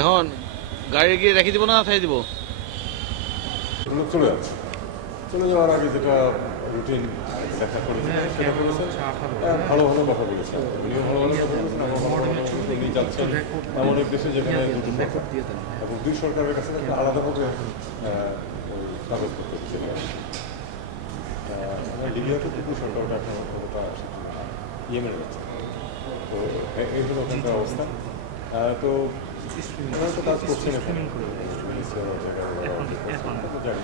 এখন গাড়ি গিয়ে রেখে দিব না খাই দিব? এগুলো চলে যাচ্ছে। চলে যাওয়ার আগে যেটা রুটিন দেখা করেছেন সেটা করেছেন, ভালো ভালো কথা বলেছেন, উনিও ভালো ভালো কথা বলেছেন, আমার ভালো ভালো কথা বলেছেন। উনি যাচ্ছেন এমন এক দেশে যেখানে দুটো সরকার এবং দুই সরকারের কাছে একটা আলাদাভাবে কাগজপত্র ছিল। লিবিয়াতে দুটো সরকারটা এখন ক্ষমতা আসে ইয়েমের কাছে। তো এই হলো ওখানকার অবস্থা। তো ওনারা তো কাজ করছেন এখন জানি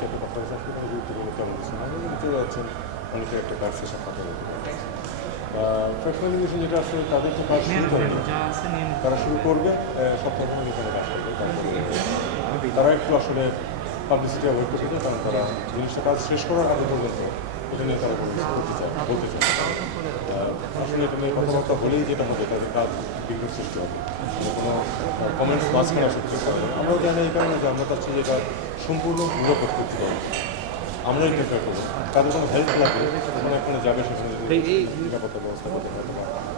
চারটে কথা হয়েছে আসলে কোনো গুরুত্বপূর্ণ তেমন কিছু না, চলে যাচ্ছেন অনেকের একটা কাজ শেষা খাতে ফ্রেশম্যান ইমিগ্রেশন যেটা আসলে তাদের তো কাজ শুরু করেনি, তারা শুরু করবে সপ্তাহ এখানে কাজ করবে। তারা একটু আসলে পাবলিসিটি অ্যাভয়েড করতে চায়, কারণ তারা জিনিসটা কাজ শেষ করার আগে পর্যন্ত এটা নিয়ে তারা বলতে চায়। আসলে এটা নিয়ে কথাবার্তা হলেই যেটা হবে তাদের কাজ বিঘ্ন সৃষ্টি হবে, কোনো কমেন্টস মাঝখানে সত্যি করে। আমরাও জানি এই কারণে যে আমরা চাচ্ছি যে এটা সম্পূর্ণ নিরাপদ করতে হবে, আমরা ইন্টারফেয়ার করবো। তাদের কোনো হেল্প লাগবে যখন এখানে যাবে সেখানে নিরাপত্তা ব্যবস্থা করতে হবে,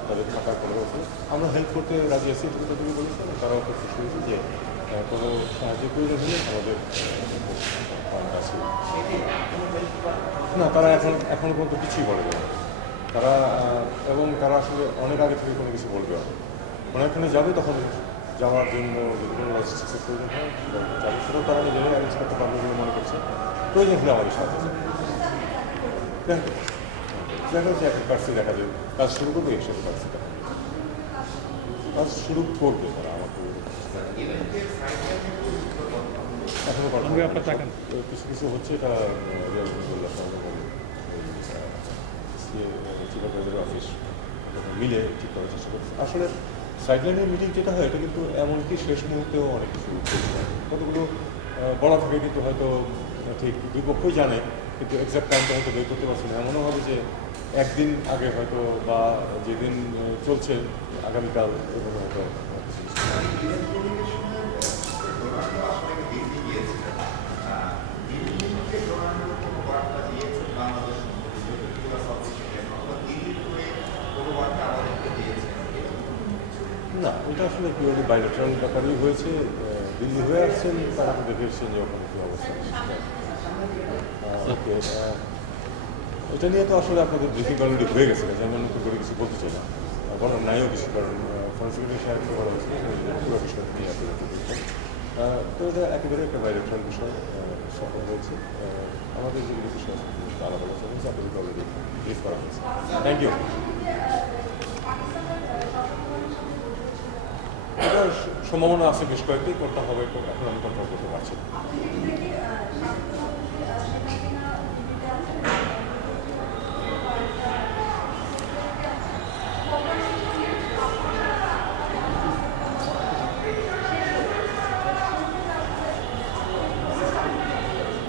তাদের থাকার কোনো ব্যবস্থা আমরা হেল্প করতে রাজি আছি। তুমি বলেছেন তারাও করতে শুরু যে কোনো সাহায্যের প্রয়োজন হলে আমাদের আছে না, তারা এখনো পর্যন্ত কিছুই বলবে না তারা, এবং তারা আসলে অনেক আগে থেকে কোনো কিছু বলবে না। মানে এখানে যাবে তখন যাওয়ার জন্য যদি কোনো লজিস্টিক্সের প্রয়োজন হয় যাবে, সেটাও তারা নিজেরাই অ্যারেঞ্জ করতে পারবে বলে মনে করছে। প্রয়োজন হলে আমাদের সাথে দেখা যাচ্ছে এখন কাজটি দেখা যায় কাজ শুরু করবে, এর সাথে কাজ শুরু করবে তারা। আমাকে এখনো কিছু কিছু হচ্ছে, এটা অফিস মিলে ঠিক করার চেষ্টা করছে। আসলে সাইডলাইনের মিটিং যেটা হয় এটা কিন্তু এমনকি শেষ মুহূর্তেও অনেক কিছু কতগুলো বলা থাকে, কিন্তু হয়তো ঠিক দুই পক্ষই জানে, কিন্তু এক্সাক্ট টাইমটা হয়তো বের করতে পারছে না। এমনও হবে যে একদিন আগে হয়তো বা যেদিন চলছে আগামীকাল এভাবে হয়তো না, এটা আসলে কীভাবে বাইলেটারাল ব্যাপারই হয়েছে। দিল্লি হয়ে আসছেন, তারা তো দেখে এসছেন যে ওখানে কী অবস্থা। ওকে, এটা নিয়ে তো আসলে আপনাদের ব্রিফিং অলরেডি হয়ে গেছে, যেমন করে কিছু বলতে চাই না, বরং নাইও কিছু, কারণ ফরেন সেক্রেটারি সাহেব তো বলা হয়েছে পুরো বিষয় নিয়ে আপনাদের তো এটা একেবারে একটা বাইলেটারাল বিষয় সফল হয়েছে। আমাদের যেগুলো বিষয় আলাদা আলোচনা হয়েছে আপনাদেরকে অলরেডি ব্রিফ করা হয়েছে। Thank you. এটার সম্ভাবনা আছে বেশ কয়েকটি, করতে হবে, এখন আমি কনফার্ম করতে পারছি না।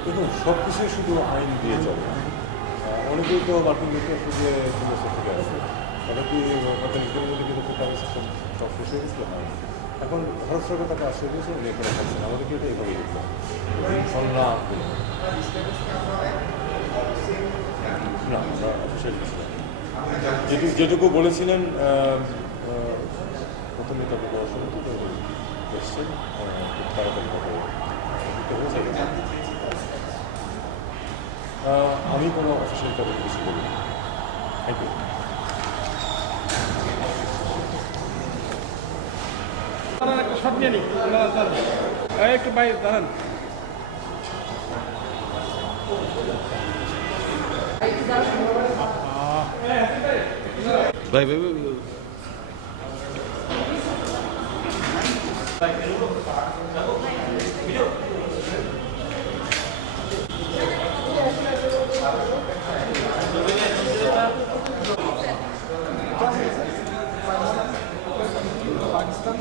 দেখুন, সব কিছুই শুধু আইন দিয়ে চলে। অনেকেই তো মার্কিন যুক্তরাষ্ট্রে থেকে আসবে, তারা কি নিজেদের মধ্যে কিন্তু তাদের সিস্টেম সব শেষ হয়ে গেছিল। এখন ভারত সরকার তাকে আশ্রয় দিয়েছে, উনি এখানে থাকছেন। আমাদেরকে এটা এইভাবেই দেখতে হবে, না আমরা অফিসিয়াল যেটুকু বলেছিলেন প্রথমে তাদের পড়াশোনা এসছেন খুব তাড়াতাড়িভাবে আমি কোনো অফিসিয়াল তাদের কিছু বলি। Thank you. একটা শট নিয়ে নিই, একটু বাইরে দাঁড়ান। ভাই ভাই পাকিস্তান